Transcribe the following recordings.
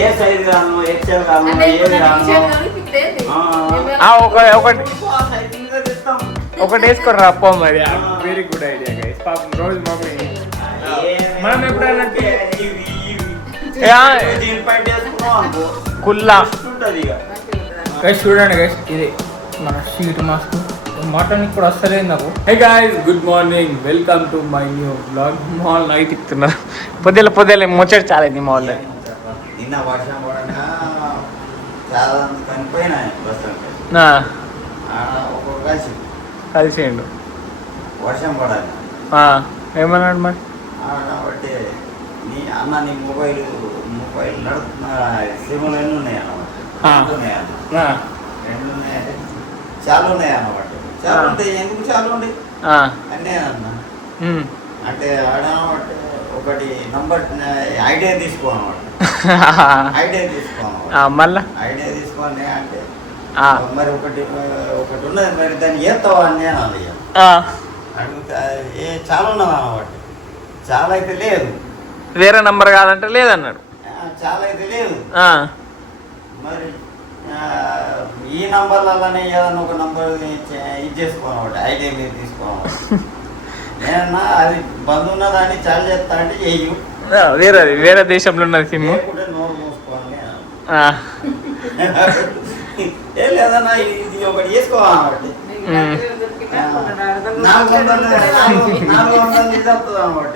ఏ size గాను XL గాను ఏది గాను ఒకటి వేసుకొని రాపో మరి. Very good idea guys. పాపం రోజు మమ్మీ మనం ఎప్పుడైనా కుల్లా గైస్ చూడండి గైస్, ఇది మన షీట్ మాస్క్ మటన్ కూడా వస్తలేదు నాకు. Hey guys, good morning, welcome to my new blog. Mall night ఇస్తున్నారు పొద్దుల ముచ్చట చాలా అయింది మాల్. నిన్న వర్షం పడగా చాలా చనిపోయినాయి బస్సు కలిసిండు. వర్షం పడాలి ఏమన్నాడు మరి? కాబట్టి నీ అన్న నీ మొబైల్ నడుపుతున్న సిమ్లు ఎన్ని ఉన్నాయి అన్నమాట? రెండు ఉన్నాయంటే చాలా ఉన్నాయి అన్నమాట. చాలా ఉంటాయి, ఎందుకు చాలా ఉన్నాయి అన్నీ అన్న. అంటే ఆడనమాట ఒకటి నంబర్ ఐడియా తీసుకోనమాట. ఐడియా తీసుకోనమాట మళ్ళా ఐడియా తీసుకోండి అంటే మరి ఒకటి ఉన్నది, మరి దాన్ని ఏస్తావా అని నేను అడుగుతా. చాలా ఉన్నది అన్నమాట. చాలా అయితే లేదు, వేరే నంబర్ కాదంటే లేదన్నాడు. చాలా అయితే లేదు. మరి ఈ నంబర్లలోనే ఏదన్నా ఒక నంబర్ ఇది చేసుకోనమాట, ఐడియా మీద తీసుకోనమాట. నేనన్నా అది బంద్ ఉన్నదాన్ని చాలా చేస్తా అంటే చెయ్యు, వేరే దేశంలో ఉన్నది సిమ్. నోరు మూసుకోవాలి ఏం లేదన్నా, ఇది ఒకటి చేసుకోవాలన్నమాట. 400 ఇది వస్తుంది అనమాట.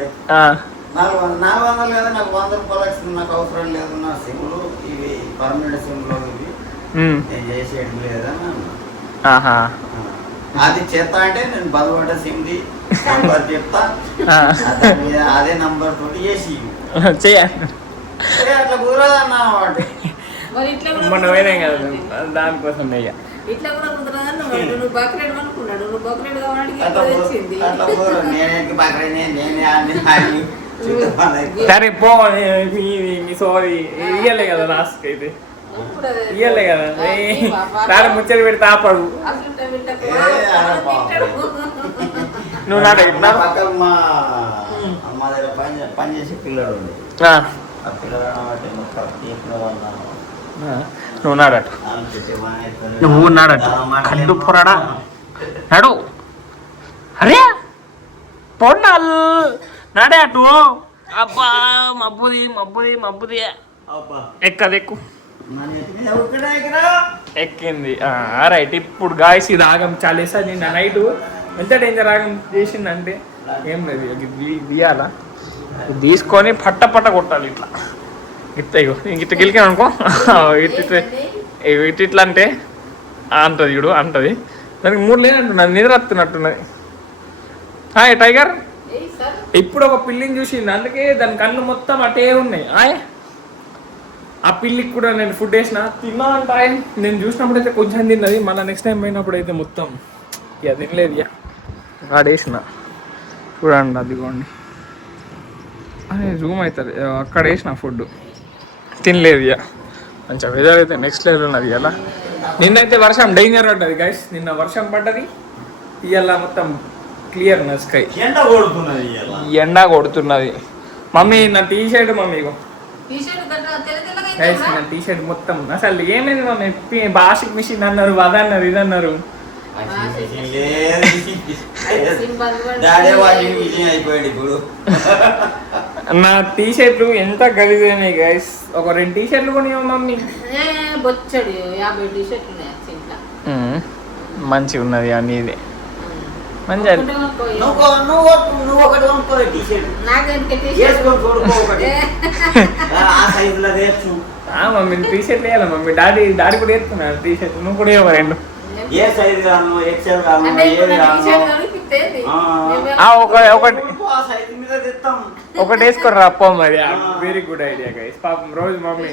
400 లేదా నాకు 100 రూపాయలు నాకు అవసరం లేదు. నా సిమ్లు ఇవి పర్మనెంట్ సిమ్లు ఇవి నేను చేసేయడం లేదని అది చేస్తా అంటే నేను బదుపడ్డ సిమ్ది నంబర్ చెప్తా, అదే నంబర్ తోటి చేసి అట్లా కుదరదన్న అన్నమాట. మొన్న పోయినాం కదా దానికోసం ఇట్లా కూడా కుదరదన్న. నువ్వు బక్రేడ్ అనుకున్నాడు, నువ్వు బక్రేడ్ కావడానికి సరే పో. సారీ ఇయ్యలే కదా లాస్ట్ అయితే, ఇయ్యలే కదా దాని ముచ్చట పెడితే ఆపడు. నువ్వు నాట మా దగ్గర పనిచేసే పిల్లడు నువ్వు నాడట, నువ్వు నాడట కళ్ళు పొరాడా నడు. అరే పొన్నాల్ నాడే అటు. అబ్బా మబ్బుది ఎక్కు ఎక్కింది. రైట్. ఇప్పుడు గాయస్ ఇది ఆగం చాలేసా. నిన్న నైట్ ఎంత డేంజర్ ఆగం చేసిందంటే ఏం లేదు, తీయాలా తీసుకొని పట్ట కొట్టాలి ఇట్లా ఇట్లా. ఇంక గెలికాను అనుకో, ఇట్లా అంటే అంటది ఇడు అంటది. దానికి 3 లేదంటున్నది, నిద్ర వస్తున్నట్టున్నది. Hi tiger. ఇప్పుడు ఒక పిల్లిని చూసింది, అందుకే దాని కళ్ళు మొత్తం అటే ఉన్నాయి. ఆ పిల్లికి కూడా నేను ఫుడ్ వేసిన తిన్నా అంటే నేను చూసినప్పుడు అయితే కొంచెం తిన్నది. మళ్ళీ నెక్స్ట్ టైం పోయినప్పుడు అయితే మొత్తం ఇక తినలేదు. ఇక ఆడేసిన చూడండి, అదిగోండి అదే జూమ్ అవుతుంది. అక్కడ వేసిన ఫుడ్ తినలేదు. ఇక మంచిగా వెదర్ అయితే నెక్స్ట్ లెవెల్ ఉన్నది. ఇలా నిన్నైతే వర్షం డేంజర్ పడ్డది గైస్. నిన్న వర్షం పడ్డది, ఇవాళ మొత్తం క్లియర్ ఉన్న స్కై. ఎండ కొడుతున్నది. మమ్మీ నా టీ షర్ట్, మమ్మీ గైస్ నా టీ షర్ట్ మొత్తం అసలు ఏమైంది మమ్మీ? వాషింగ్ మిషన్ అన్నారు, అదన్నారు, ఇదన్నారు. నా టీ షర్ట్లు ఎంత గలీజైనాయి గైస్. ఒక 2 టీ షర్ట్లు కొనియా మమ్మీ? మంచిగా ఉన్నది అన్నీ. ఇది మంచిగా మమ్మీ టీ షర్ట్లు వేయాలి మమ్మీ. డాడీ కూడా వేస్తున్నాడు టీ షర్ట్, నువ్వు కూడా వేయవా 2? ఏ సైజ్ గాను ఎక్సెల్ గాను ఏది ఒకటి వేసుకొని రాపో మరి. Very good idea guys. పాపం రోజు మమ్మీ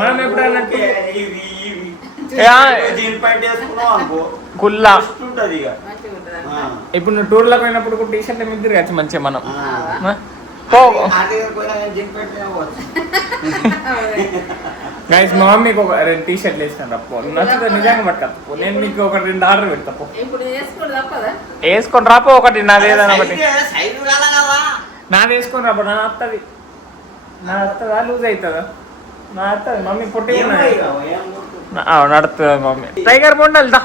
మనం ఎప్పుడైనా కుల్లా ఇప్పుడు నువ్వు టూర్లో పోయినప్పుడు టీ షర్ట్ మిద్దరు కదా మంచిగా మనం. గైస్ మా మమ్మీకి ఒక 2 టీ షర్ట్లు వేసినాను అప్పు, నచ్చితే నిజంగా పట్టుకో. నేను మీకు ఒక 2 ఆర్డర్ పెడతా. వేసుకొని రాపో ఒకటి, నాది ఏదైనా ఒకటి నాది వేసుకొని రాపో. నా వస్తుందా లూజ్ అవుతుందా? నడుతుంది మమ్మీ పొట్టి ఏం ఉన్నది. ఇక, ఏం గుర్తు? నడుతుంది మమ్మీ. టైగర్ బొండాలి దా.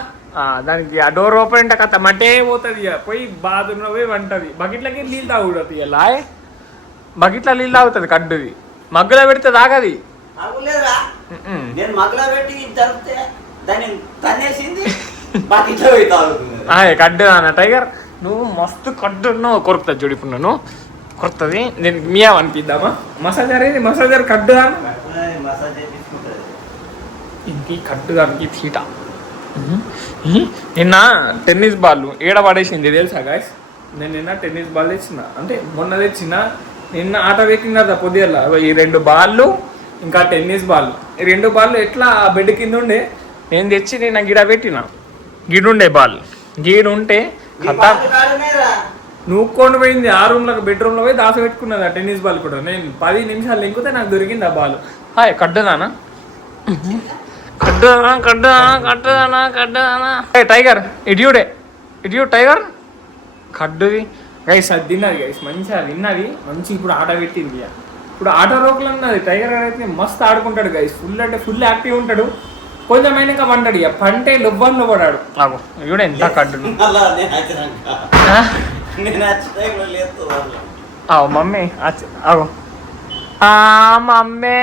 దానికి ఆ డోర్ ఓపెన్ అంటే కథ మటే పోతుంది ఇక పోయి బాత్రూంలో పోయి వంటది. బకెట్లకి నీళ్ళు తాగుతుంది ఇలా బకెట్లో నీళ్ళు తాగుతుంది కడ్డుది. మగ్గులో పెడితే తాగది. తాగులేదురా? నేను మగ్గులో పెట్టి జరిపితే దాన్ని తన్నేసింది బకెట్లో పోయి తాగుతుంది. కడ్డు అన్న టైగర్ నువ్వు మస్తు కడ్డు ఉన్నావు. కొరుకుతుంది చూడు ఇప్పుడు నన్ను కొరుకుతుంది. నేను మియా అనిపిద్దామా మసాజర్ ఏది మసాజర్ కడ్డు అన్న మసాజ్ చేయించుకుంటుంది. ఇంటి కట్టు దానికి సీట. నిన్న టెన్నిస్ బాల్ ఏడ పడేసింది తెలుసా గాయస్. నేను నిన్న టెన్నిస్ బాల్ తెచ్చిన అంటే మొన్న తెచ్చిన. నిన్న ఆట పెట్టిన కదా పొద్దుల ఈ 2 బాళ్ళు ఇంకా టెన్నిస్ బాల్. ఈ 2 బాళ్ళు ఎట్లా బెడ్ కింద ఉండే నేను తెచ్చి నిన్న గిడ పెట్టిన. గిడుండే బాల్ గీడుంటే నూక్కొని పోయింది. ఆ రూమ్లో బెడ్రూమ్లో పోయి దాస పెట్టుకున్నది ఆ టెన్నిస్ బాల్ కూడా. నేను 10 నిమిషాలు ఇంకితే నాకు దొరికింది ఆ బాల్. హాయ్ కడ్డుదానా కడ్డుదానా టైగర్ ఇడియూడే ఇడియూ టైగర్ కడ్డుది గైస్. అది తిన్నది గైస్ మంచిగా తిన్నది మంచి. ఇప్పుడు ఆట పెట్టింది. ఇప్పుడు ఆట రోకులు అన్నది. టైగర్ అయితే మస్తు ఆడుకుంటాడు గైస్. ఫుల్ అంటే ఫుల్ యాక్టివ్ ఉంటాడు. కొంచెం అయినాక పంటాడు. ఇక పంటే లొవ్వన్లో పడాడు. ఆగో ఇవిడ ఎంత కడ్డు మమ్మీ ఆగో మమ్మీ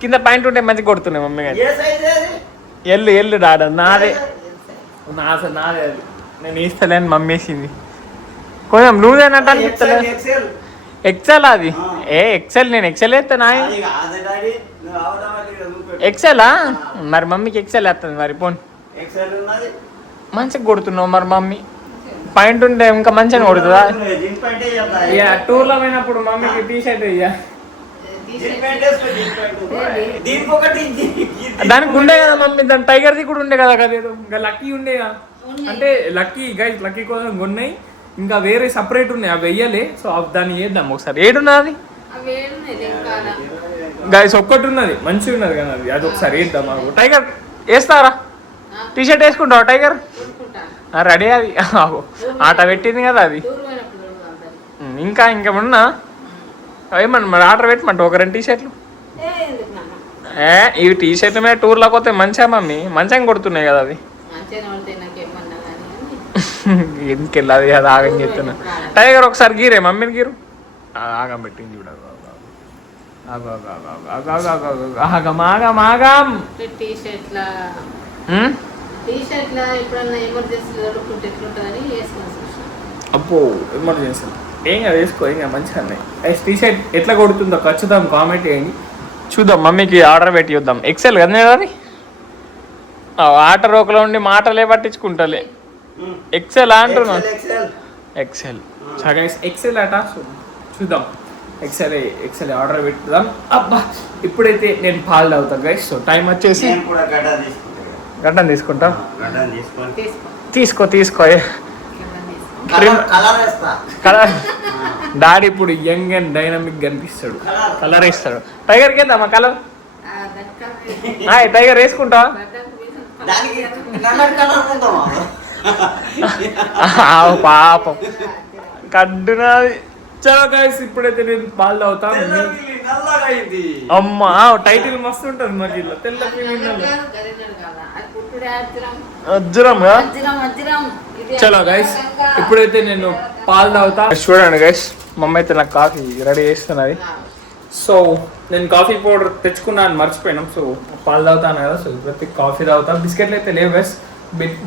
కింద పాయింట్ ఉంటే మంచిగా కొడుతున్నాయి మమ్మీ గారు. ఎల్లు డాడ నాదే నాదే అది నేను ఇస్తలేను మమ్మీ వేసింది. కొంచెం లూజేనట్టు అనిపిస్తలే. ఎక్సెల్ అది ఎక్సెల్ నేను ఎక్సెల్ వేస్తాను. ఎక్సెలా మరి మమ్మీకి ఎక్సెల్ వేస్తుంది మరి పోను మంచిగా కొడుతున్నావు మరి మమ్మీ. పాయింట్ ఉంటే ఇంకా మంచిగా కొడుతుందా? టూర్లో పోయినప్పుడు మమ్మీకి టీ షర్ట్ ఇయ్యా దానికి ఉండే కదా మమ్మీ. దాని టైగర్ది కూడా ఉండే కదా కదేదో ఇంకా లక్కీ ఉండే కదా. అంటే లక్కీ గైస్ లక్కీ కోసం కొన్నాయి. ఇంకా వేరే సపరేట్ ఉన్నాయి అవి వెయ్యాలి. సో దాన్ని వేద్దాం ఒకసారి. ఏడున్నది గైస్ ఒక్కటి ఉన్నది మంచిగా ఉన్నది కదా అది. అది ఒకసారి వేద్దాం. టైగర్ వేస్తారా? టీ షర్ట్ వేసుకుంటావా టైగర్? రెడీ అది ఆట పెట్టింది కదా అది. ఇంకా ఉన్నా ఏమన్నా మరి ఆర్డర్ పెట్టమంట ఒక 2 టీ షర్ట్లు. ఇవి టీ షర్ట్ల మీద టూర్లోకి పోతే మంచిగా మమ్మీ మంచిగా కొడుతున్నాయి కదా అవి. ఇంకెళ్ళది అది ఆగం చెప్తున్నా. టైగర్ ఒకసారి గీరే మమ్మీని గీరు. ఆగం పెట్టింది చూడ ఆగం ఆగం ఆగం. అబ్బో ఎమర్జెన్సీ ఏం కదా వేసుకో ఇంకా మంచిగా ఉన్నాయి. టీ షర్ట్ ఎట్లా కొడుతుందో ఖచ్చితం కామెంట్ చేయండి చూద్దాం. మమ్మీకి ఆర్డర్ పెట్టి చూద్దాం. ఎక్సెల్ కదా అది. ఆట రోకలో ఉండి మాటలే పట్టించుకుంటలే. ఎక్సెల్ అంటున్నా ఎక్సెల్ ఎక్సెల్ అట చూద్దాం. ఎక్సెల్ ఆర్డర్ పెట్టుదాం. అబ్బా ఇప్పుడైతే నేను పాలు తాగుతాను గైస్. సో టైం వచ్చేసి గడ్డం తీసుకుంటా. తీసుకో కలర్ డాడీ ఇప్పుడు యంగ్ అండ్ డైనమిక్ కనిపిస్తాడు. కలర్ వేస్తాడు. టైగర్ కిందమ్మా కలర్. టైగర్ వేసుకుంటా పాపం కడ్డునాది. చలో గైస్ ఇప్పుడైతే నేను పాలు తాగుతా. అమ్మా టైటిల్ మస్తు ఉంటుంది మాకు ఇలా తెల్ల చలో గైస్ ఇప్పుడైతే నేను పాలు తాగుతా. చూడండి గైస్ మమ్మీ అయితే నాకు కాఫీ రెడీ చేస్తున్నది. సో నేను కాఫీ పౌడర్ తెచ్చుకున్నాను మర్చిపోయినాం. సో పాలు తాగుతాను కదా. సో ప్రతి కాఫీ తాగుతా. బిస్కెట్లు అయితే లేవు గైస్.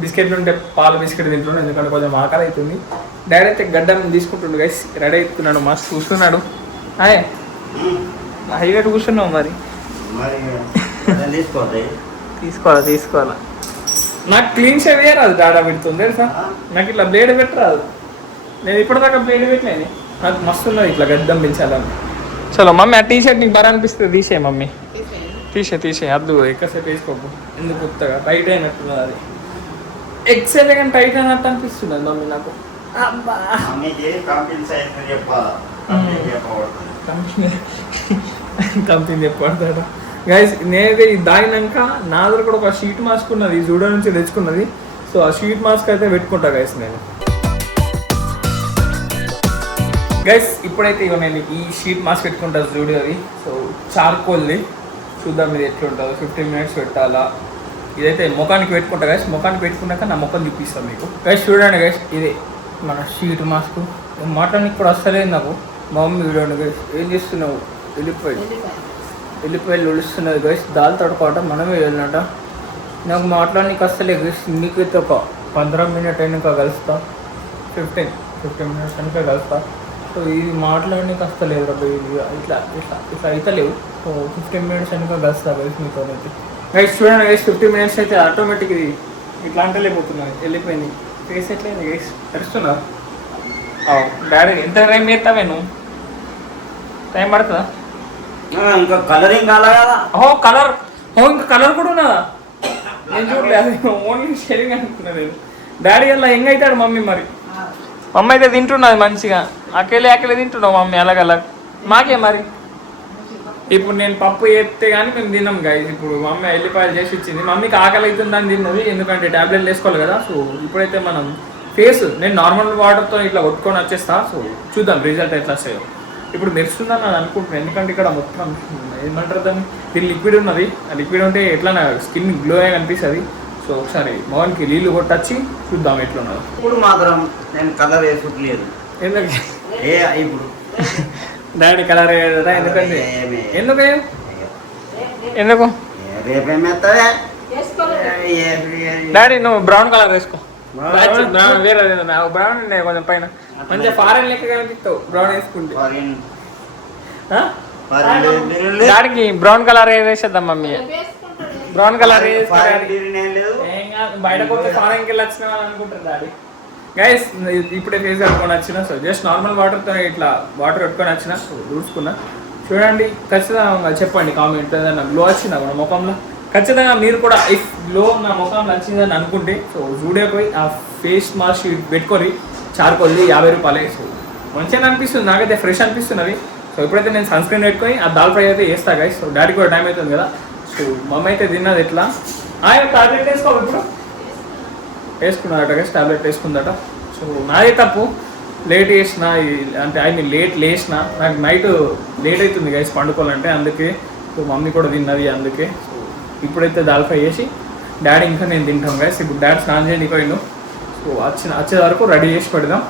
బిస్కెట్లు ఉంటే పాలు బిస్కెట్ తింటున్నాను ఎందుకంటే కొంచెం ఆకలి అవుతుంది. డాడీ అయితే గడ్డం తీసుకుంటుండు గైస్. రెడీ అవుతున్నాడు మస్తు చూస్తున్నాడు. హైవే కూర్చున్నావు మరి తీసుకోవాలా. నాకు క్లీన్ షేవ్ రాదు డాడా పెడుతుంది తెలుసా. నాకు ఇట్లా బ్లేడ్ పెట్టరాదు. నేను ఇప్పటిదాకా బ్లేడ్ పెట్టలేను. నాకు మస్తు ఉన్నది ఇట్లా గడ్డం పెంచాలని. చలో మమ్మీ ఆ టీ షర్ట్ నీకు బాగా అనిపిస్తుంది తీసే మమ్మీ. తీసే అద్దు ఎక్కువసేపు వేసుకోకు ఎందుకు కొత్తగా టైట్ అయినట్టున్నది అది. ఎక్సెల్ కానీ టైట్ అయినట్టు అనిపిస్తున్నది మమ్మీ నాకు. కంపెనీ చెప్పాడతాడా గైస్. నేనైతే ఇది దాగినాక నా దగ్గర కూడా ఒక షీట్ మాస్క్ ఉన్నది జూడో నుంచి తెచ్చుకున్నది. సో ఆ షీట్ మాస్క్ అయితే పెట్టుకుంటా గైస్ నేను. గైస్ ఇప్పుడైతే ఇక నేను ఈ షీట్ మాస్క్ పెట్టుకుంటా జూడియోది. సో చార్కోల్ది. చూద్దాం ఇది ఎట్లా ఉంటుందో. 15 minutes పెట్టాలా. ఇదైతే ముఖానికి పెట్టుకుంటా గైస్. ముఖానికి పెట్టుకున్నాక నా ముఖం చూపిస్తాను మీకు గైస్. చూడండి గైస్, ఇదే మన షీట్ మాస్క్. మాట్లాడడానికి కూడా వస్తలేదు నాకు. మా మమ్మీ చూడండి గైస్, ఏం చేస్తున్నావు? వెళ్ళిపోయి ఒలుస్తున్నది గైస్. దాల్ తడుకోవటం మనమే వెళ్ళినట. నాకు మాట్లాడడానికి వస్తలేదు గైస్. మీకైతే ఒక 15 minutes అయినాక కలుస్తా. 15 minutes అయినాక కలుస్తా. సో ఇది మాట్లాడడానికి వస్తలేదు రా ఇట్లా ఇట్లా ఇట్లా అయితే లేవు. సో 15 minutes అయినాక కలుస్తా గైస్ మీతో అయితే. గైస్ చూడండి గైస్, 15 minutes అయితే ఆటోమేటిక్ ఇది ఇట్లా అంటే లేకపోతున్నాయి, వెళ్ళిపోయింది. ఫేస్ ఎట్లయింది గైస్? తెలుస్తున్నా డాడీ ఎంత టైం చేస్తావే నువ్వు? టైం పడుతుందా? ఇంకా కలరింగ్ కాలా కదా? ఇంకా కలర్ కూడా ఉన్నదా? నేను చూడలేదు, ఓన్లీ షేరింగ్ అనుకున్నా నేను. డాడీ అలా ఎంగ అవుతాడు మమ్మీ. మరి మమ్మీ అయితే తింటున్నది మంచిగా, అకేలే తింటున్నావు మమ్మీ అలాగలా. మాకే మరి ఇప్పుడు నేను పప్పు చేస్తే కానీ మేము తిన్నాం గైస్. ఇప్పుడు మమ్మీ ఎల్లిపాయలు చేసి ఇచ్చింది. మమ్మీకి ఆకలి అవుతుందని తిన్నది, ఎందుకంటే ట్యాబ్లెట్లు వేసుకోవాలి కదా. సో ఇప్పుడైతే మనం ఫేస్ నేను నార్మల్ వాటర్తో ఇట్లా కొట్టుకొని వచ్చేస్తా. సో చూద్దాం రిజల్ట్ ఎట్లా వస్తాయో. ఇప్పుడు మెరుస్తుందని నేను అనుకుంటున్నాను, ఎందుకంటే ఇక్కడ మొత్తం ఏమంటారు దాన్ని, దీని లిక్విడ్ ఉన్నది. ఆ లిక్విడ్ ఉంటే ఎట్లా స్కిన్ గ్లో అయ్యి అనిపిస్తుంది. సో ఒకసారి మొహానికి నీళ్ళు కొట్టచ్చి చూద్దాం ఎట్లా ఉన్నది. ఇప్పుడు మాత్రం నేను కలర్ వేసుకుంటలేదు. ఎందుకు ఇప్పుడు డాడీ కలర్ వేయడా? ఎందుకంటే ఎందుకు రేపేమేస్తావే డాడీ? నువ్వు బ్రౌన్ కలర్ వేసుకో. వేరే బ్రౌన్ కొంచెం పైన మంచిగా ఫారెన్ లెక్క కనిపిస్తావు బ్రౌన్ వేసుకుంటే. డాడీకి బ్రౌన్ కలర్ వేసేద్దాం మమ్మీ. బ్రౌన్ కలర్ బయట పోతే ఫారెన్కి వెళ్ళి వచ్చిన అనుకుంటారు డాడీ. గైస్ ఇప్పుడే ఫేస్ కట్టుకొని వచ్చిన. సో జస్ట్ నార్మల్ వాటర్తో ఇట్లా వాటర్ కట్టుకొని వచ్చిన. సో దూసుకున్నా. చూడండి ఖచ్చితంగా చెప్పండి కామెంట్, ఏదైనా గ్లో వచ్చిందా మన ముఖంలో. ఖచ్చితంగా మీరు కూడా ఇఫ్ గ్లో నా ముఖంలో వచ్చిందని అనుకుంటే సో జూడియో పోయి ఆ ఫేస్ మాస్క్ పెట్టుకొని చార్కోల్ది 50 రూపాయలే. సో మంచిగా అనిపిస్తుంది, నాకైతే ఫ్రెష్ అనిపిస్తున్నది. సో ఇప్పుడైతే నేను సన్ స్క్రీన్ పెట్టుకొని ఆ దాల్ ఫ్రై అయితే వేస్తా గైస్. సో డాడీ కూడా టైం అవుతుంది కదా. సో మమ్మీ అయితే తిన్నది ఎట్లా టాబ్లెట్ వేసుకోవాలి ఇప్పుడు. వేసుకున్నాడట గైస్, టాబ్లెట్ వేసుకుందట. సో నాదే తప్పు, లేట్ చేసిన అంటే లేట్ లేచిన. నాకు నైట్ లేట్ అవుతుంది గైస్ పండుకోవాలంటే, అందుకే. సో మమ్మీ కూడా తిన్నది అందుకే. సో ఇప్పుడైతే దాల్ ఫ్రై చేసి డాడీ ఇంకా నేను తింటాం గైస్. ఇప్పుడు డాడీ స్నానం చేయడానికి పోయిండు. సో వచ్చే వరకు రెడీ చేసి పెడదాం,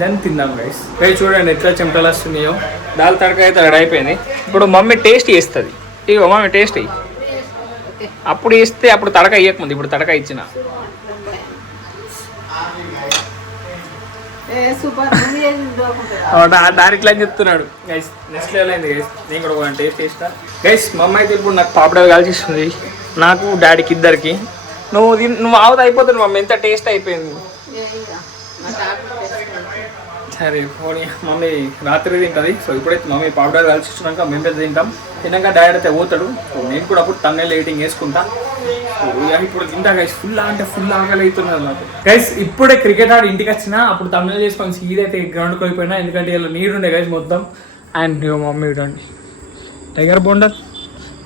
దాన్ని తిందాం గైస్. గైస్ చూడండి ఎట్లా చెమటలు వస్తున్నాయో. దాల్ తడక అయితే రెడీ అయిపోయింది. ఇప్పుడు మమ్మీ టేస్ట్ చేస్తుంది. ఇగో మమ్మీ టేస్ట్ అయ్యి. అప్పుడు ఇస్తే అప్పుడు తడక ఇవ్వకముందు, ఇప్పుడు తడక ఇచ్చిన. డాడీ ఇట్లా అని చెప్తున్నాడు గైస్. నెక్స్ట్ లెవెల్ అయింది గైస్. నేను కూడా ఒక టేస్ట్ చేస్తా గైస్. మా అమ్మ అయితే ఇప్పుడు నాకు పాపడాలు కాల్చిస్తుంది, నాకు డాడీకి ఇద్దరికి. నువ్వు ఆవుత అయిపోతుంది మమ్మీ, ఎంత టేస్ట్ అయిపోయింది. సరే పోనీ మమ్మీ రాత్రి తింటుంది. సో ఇప్పుడైతే మమ్మీ పాపడాలు కాల్చిస్తున్నాక మేము పెద్ద తిన్నాక డాడీ అయితే పోతాడు. సో నేను కూడా అప్పుడు తన్నేళ్ళు ఎయిటింగ్ వేసుకుంటా. ఇప్పుడు తింటా గైస్. ఫుల్ ఆకలి అవుతున్నారు నాకు గైస్. ఇప్పుడే క్రికెట్ ఆడి ఇంటికి వచ్చినా, అప్పుడు తమిళ చేసుకొని సీదైతే గ్రౌండ్కి అయిపోయినా, ఎందుకంటే ఇలా నీరుండే గైస్ మొత్తం. అండ్ మమ్మీ చూడండి టైగర్ బోండర్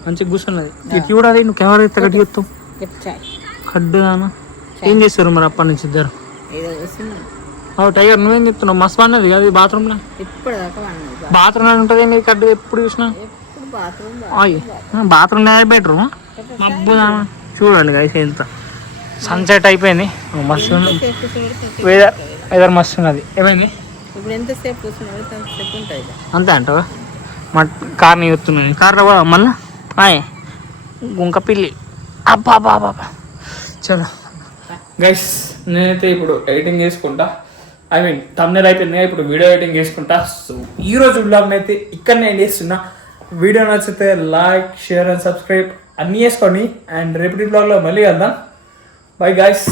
మంచిగా కూర్చున్నది. ఇది చూడాలి, నువ్వు కెమెరా ఎత్త గట్టి చెప్తావు కడ్డు నాన్న. ఏం చేస్తారు మరి అప్పటి నుంచి ఇద్దరు? టైగర్ నువ్వేం చెప్తున్నావు? మస్తు అన్నది కదా బాత్రూమ్లో. బాత్రూమ్ ఉంటుంది ఏంటి కడ్డు ఎప్పుడు చూసినా? బాత్రూమ్ బెడ్రూమ్ మబ్బు చూడండి గైస్. ఎంత సన్సెట్ అయిపోయింది, మస్తు వెదర్ మస్తు ఉన్నది. ఏమైంది అంతే అంటావా? కార్ని ఎత్తున్నాను, కార్లో మళ్ళా గుంక పిల్లి. అబ్బా బాబా చలో గైస్, నేనైతే ఇప్పుడు ఎడిటింగ్ చేసుకుంటా. థంబ్నెయిల్ అయిపోయింది, ఇప్పుడు వీడియో ఎడిటింగ్ చేసుకుంటా. సో ఈరోజు వ్లాగ్ని అయితే ఇక్కడ నేను చేస్తున్నా. వీడియో నచ్చితే లైక్, షేర్ అండ్ సబ్స్క్రైబ్ అన్నీ చేసుకోండి. అండ్ రేపటి వ్లాగ్లో మళ్ళీ వెళ్దాం. Bye guys.